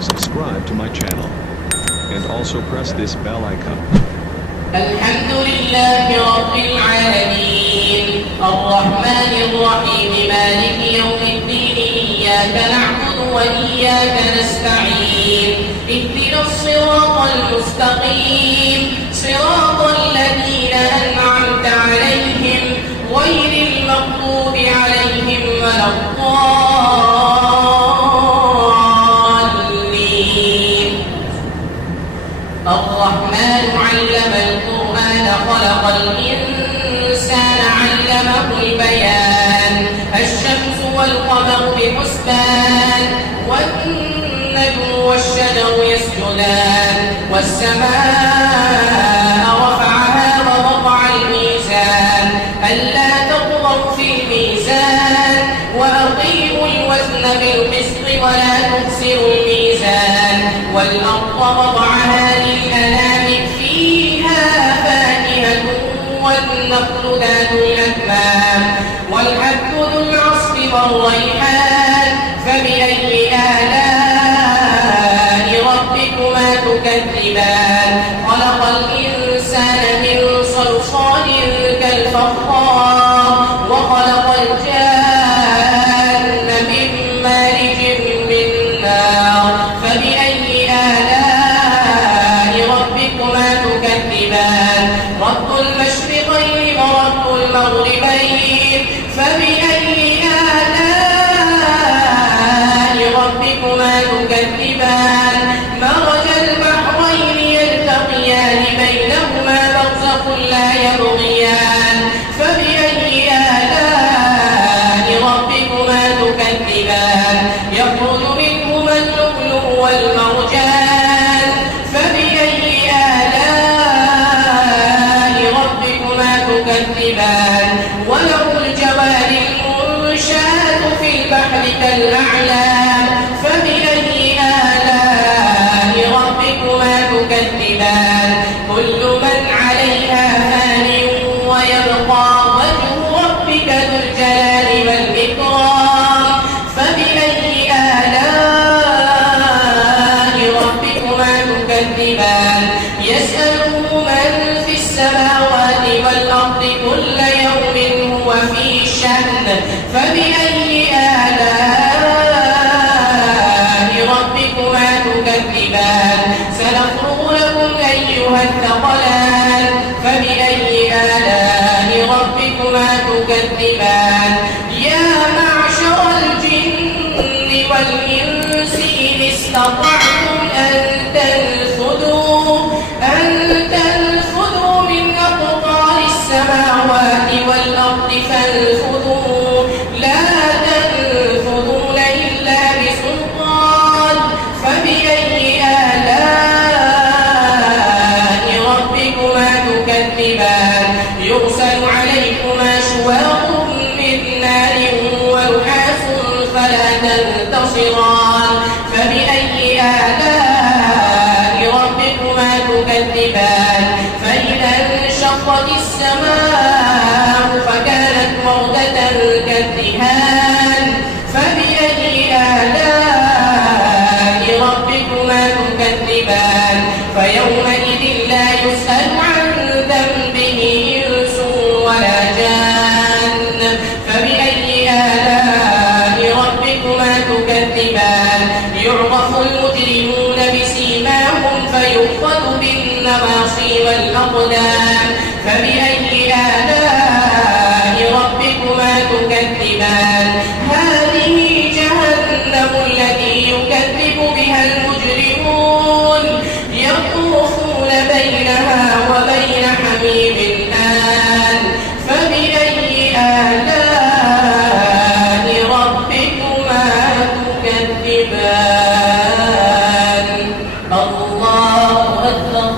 Subscribe to my channel and also press this bell icon. الحمد لله رب العالمين الرحمن الرحيم مالك يوم الدين إياك نعبد وإياك نستعين اهدنا الصراط المستقيم صراط الذين أنعمت عليهم غير المغضوب عليهم ولا الضالين. الرحمن علم القرآن خلق الإنسان علمه البيان الشمس والقمر بحسبان والنجم والشجر يسجدان والسماء رفعها ووضع الميزان ألا تطغوا في الميزان وأقيموا الوزن بالقسط ولا تخسروا الميزان والأرض وضعها للأنام فيها فاكهة والنخل ذات الأكمام والحب ذو العصف والريحان فبأي آلاء ربكما تكذبان خلق الإنسان من صلصال كالفخار وخلق الجان من مارج من نار فبأي آلاء ربكما تكذبان رب المشرقين ورب المغربين فبأي آلاء ربكما تكذبان مرج البحرين يلتقيان بينهما برزخ لا يبغيان فبأي آلاء ربكما تكذبان يخرج منهما اللؤلؤ والمرجان فبأي آلاء ربكما تكذبان وله الجوار المنشآت في البحر كالأعلام فبأي آلاء ربكما تكذبان كل من عليها فان ويبقى وجه ربك ذو الجلال والإكرام فبأي آلاء ربكما تكذبان يسأله من في السماوات والأرض كل يوم هو في شأن فبأي آلاء ربكما تكذبان سنفرغ لكم أيها الثقلان فبأي آلاء ربكما تكذبان يا معشر الجن والإنس إن استطعتم أن تنفذوا من أقطار السماوات والأرض فانفذوا لا تنفذون إلا بسلطان فبأي آلاء ربكما تكذبان يرسل عليكما شواظ من نار ونحاس فلا تنتصران فبأي آلاء ربكما تكذبان فإذا انشقت السماء فكانت وردة كالدهان فبأي آلاء ربكما تكذبان فيومئذ لا يسأل عن ذنبه إنس ولا جان فبأي آلاء ربكما تكذبان يعرف المجرمون بسيماهم فيؤخذ بالنواصي والأقدام فبأي آلاء ربكما تكذبان هذه جهنم التي يكذب بها المجرمون يطوفون بينها وبين حميم آن فبأي آلاء ربكما تكذبان الله أكبر.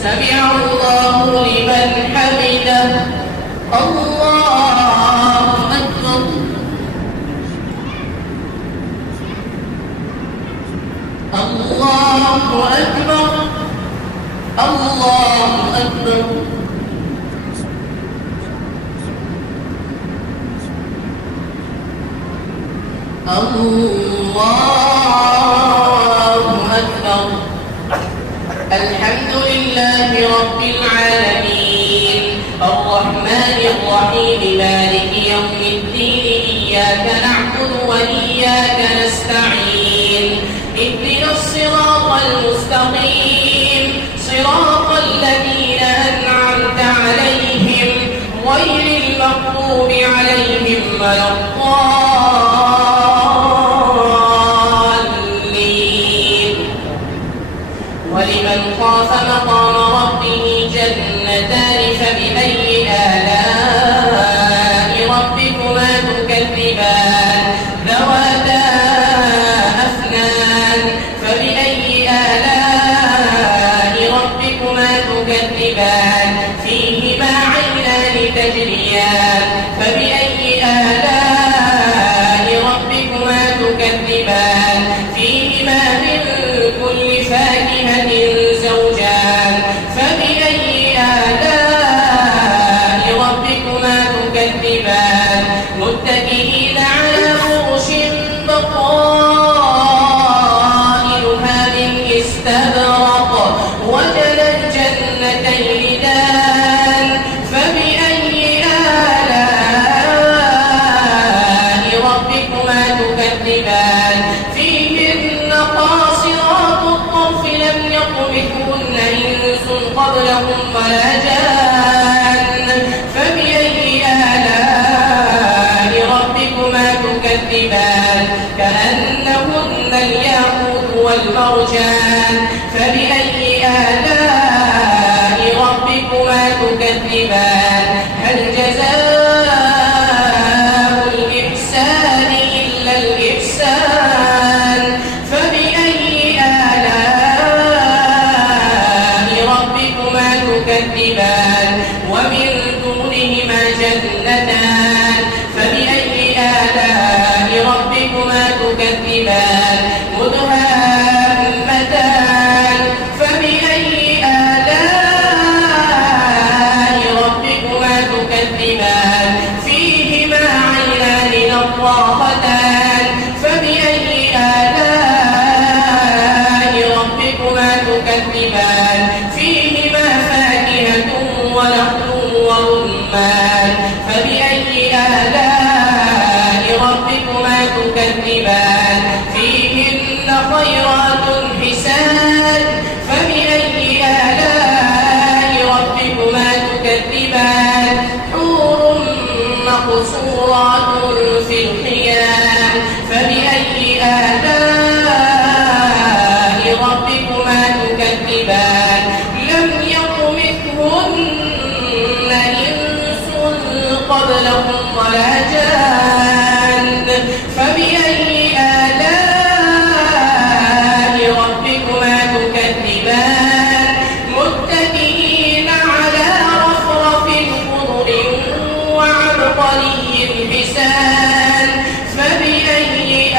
سمع الله لمن الله أكبر الله أكبر الله أكبر الله أكبر الحمد لله رب العالمين الرحمن الرحيم مالك يوم الدين إياك نعبد وإياك نستعين اهدنا الصراط المستقيم صراط الذين أنعمت عليهم غير المغضوب عليهم ولا الضالين ولمن خاف مقام ربه جنتان فبأي آلاء ربكما تكذبان ذواتا أفنان فبأي آلاء ربكما تكذبان فيهما عينان تجريان فبأي آلاء ربكما تكذبان فيهما من كل فاكهة زوجان فبأي آلاء ربكما تكذبان متكئين على فرش بطائنها من استبرق وجنى الجنتين دان فبأي آلاء ربكما تكذبان فيهن قاصرات الطرف لم يطمثهن إنس قبلهم ولا جان فبأي آلاء ربكما تكذبان كأنهن الياقوت والمرجان فبأي آلاء ربكما تكذبان هل جزاء الإحسان إلا الإحسان فبأي آلاء ربكما تكذبان ومن دونهما جنتان فبأي آلاء ربكما تكذبان مدهامتان فبأي آلاء ربكما تكذبان فيهما عينان نضاختان فبأي آلاء ربكما تكذبان فيهما فاكهة ونخل ورمان فبأي آلاء ربكما تكذبان فيهن خيرات حسان فبأي آلاء ربكما تكذبان حور مقصورات في الخيام فبأي آلاء ربكما تكذبان لم يطمثهن إنس قبلهم ولا جان فبأي آلاء ربكما تكذبان متكئين على رفرف خضر وعبقري حسان فبأي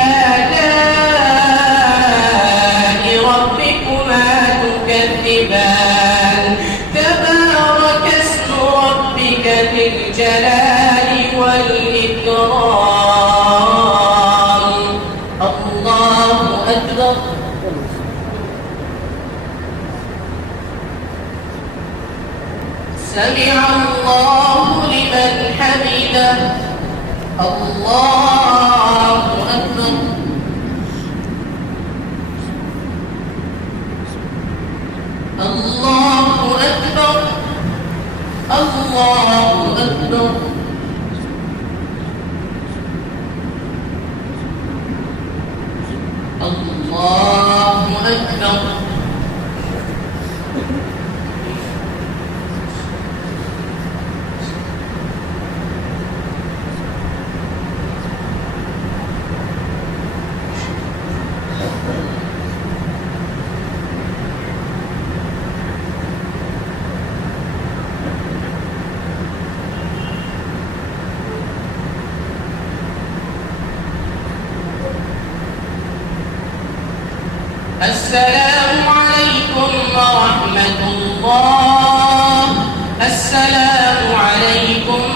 آلاء ربكما تكذبان تبارك اسم ربك ذي الجلال والإكرام الله أكبر سمع الله لمن حمده الله أكبر الله أكبر الله أكبر الله أكبر السلام عليكم ورحمة الله. السلام عليكم